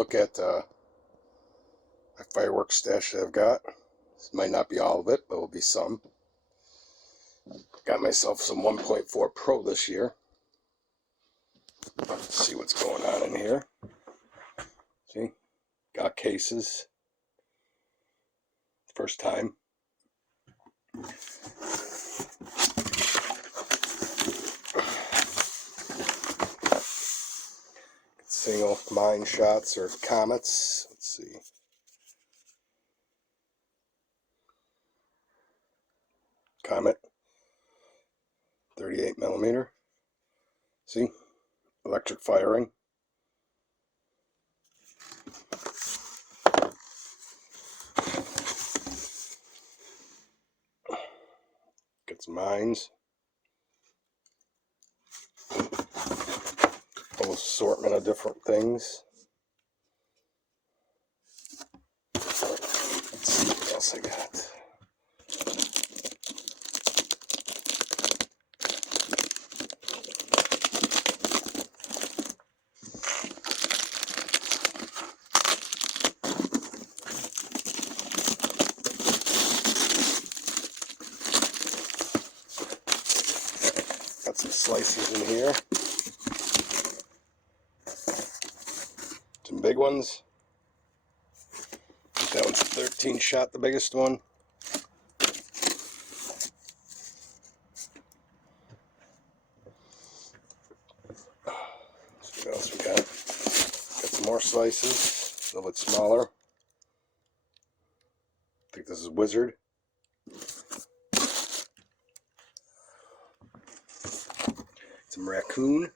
look at my fireworks stash that I've got. This might not be all of it, but will be some. Got myself some 1.4 Pro this year. Let's see what's going on in here. See, got cases. First time. Single mine shots or comets. Let's see. Comet. 38 millimeter. See? Electric firing. Get some mines. Whole assortment of different things. Let's see what else I got. Got some slices in here. Some big ones. That one's 13 shot, the biggest one. Let's see what else we got. Got some more slices, a little bit smaller. I think this is Wizard. Some raccoon.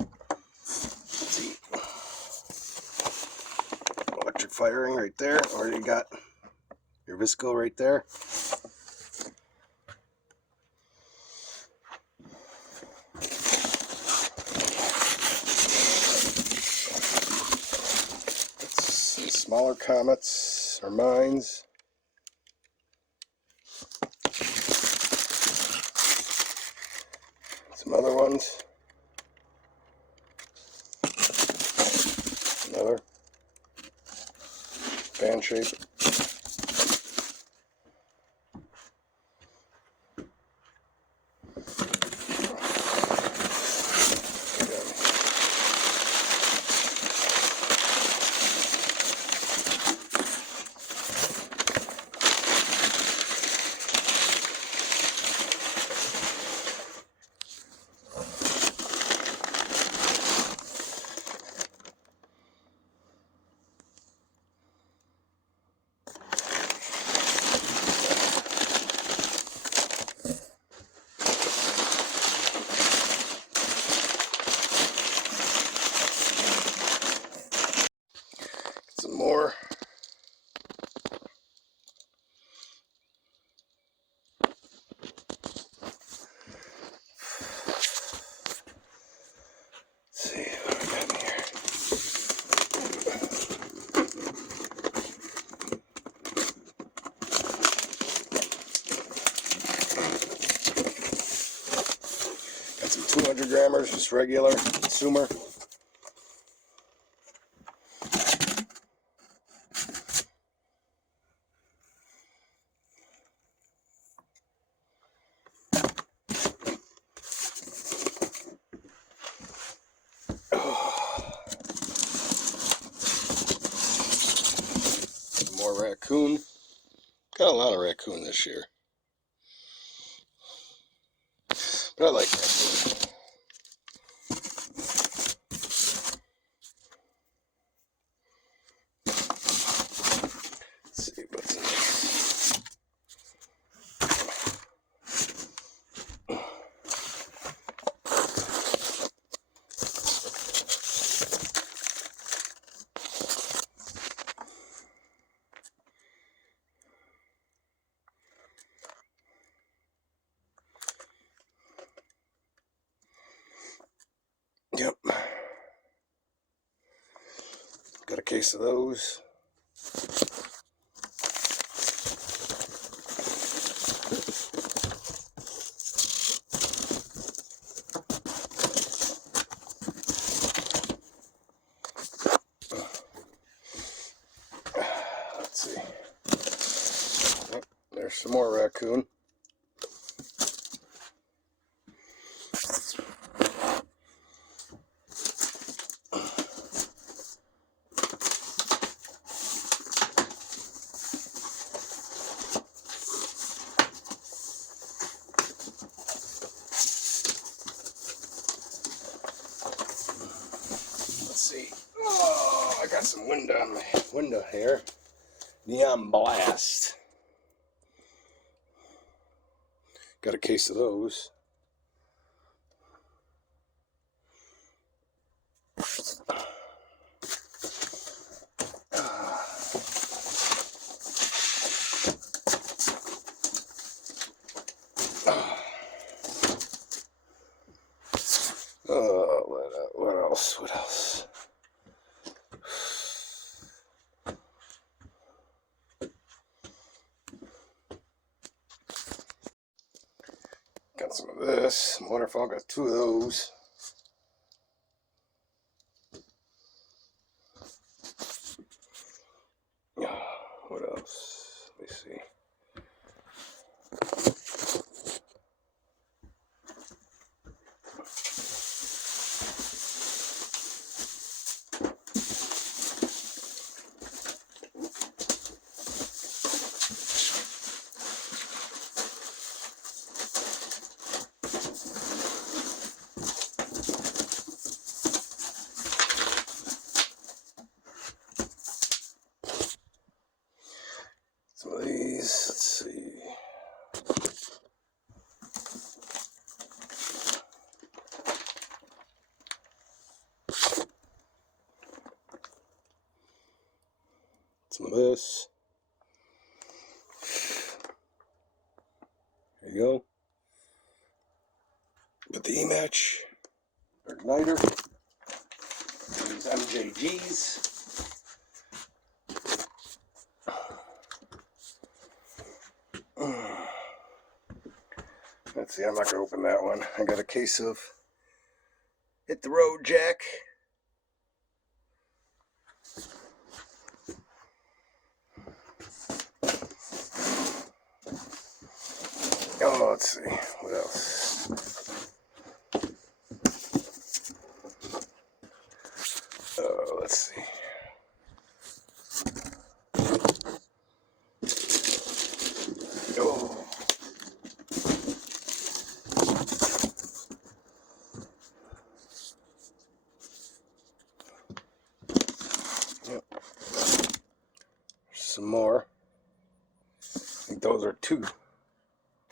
Let's see. Electric firing right there. Already got your Visco right there. Some smaller comets or mines. Some other ones. Another fan shape. Some more. Let's see what I got in here. Got some 200 grammers, just regular consumer. More raccoon. Got a lot of raccoon this year. But I like raccoon. Let's see what's in this. Yep. Got a case of those. some more raccoon. Let's see. Oh, I got some wind on my window here. Neon Blast. Got a case of those. What else? What else? Got some of this. Waterfall, got two of those. What else? Let me see. Some of these, let's see. Some of this. There you go. Put the E-Match, igniter, these MJGs. Let's see, I'm not going to open that one. I got a case of Hit the Road Jack. Oh, let's see, what else? Oh, let's see. Oh. Yep. Some more. I think those are two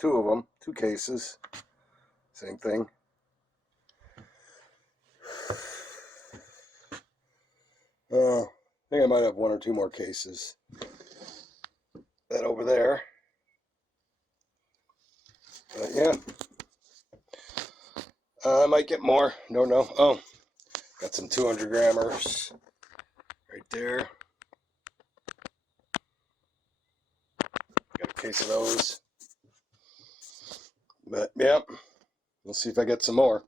of them, two cases. Same thing. I think I might have one or two more cases. That over there. But yeah. I might get more. Don't know. Oh, got some 200 grammers right there. Got a case of those. But yeah, we'll see if I get some more.